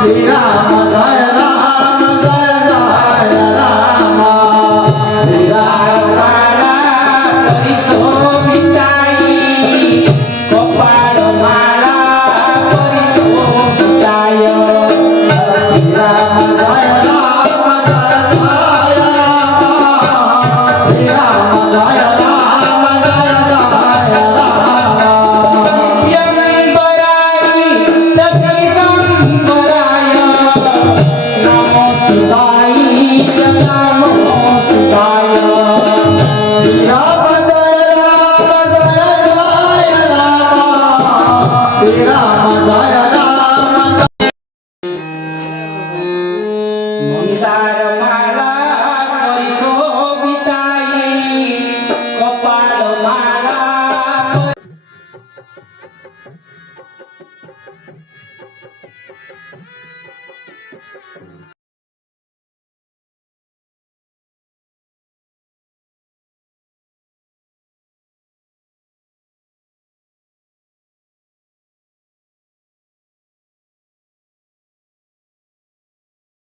Jai Ram, Jai Ram, Jai Jai Ram. Jai Ram, Jai Ram, परिशोभिताई Gopal माला परिशोभिताय Jai Ram, Jai Ram, Jai Jai Ram. Jai Ram, Jai Ram, Jai Jai Ram. यंबराई तदिगंबराय नमो शिवाय नमो शिवाय Jai Ram, Jai Ram, Jai Jai Ram. Jai Ram, Jai Ram. Mandar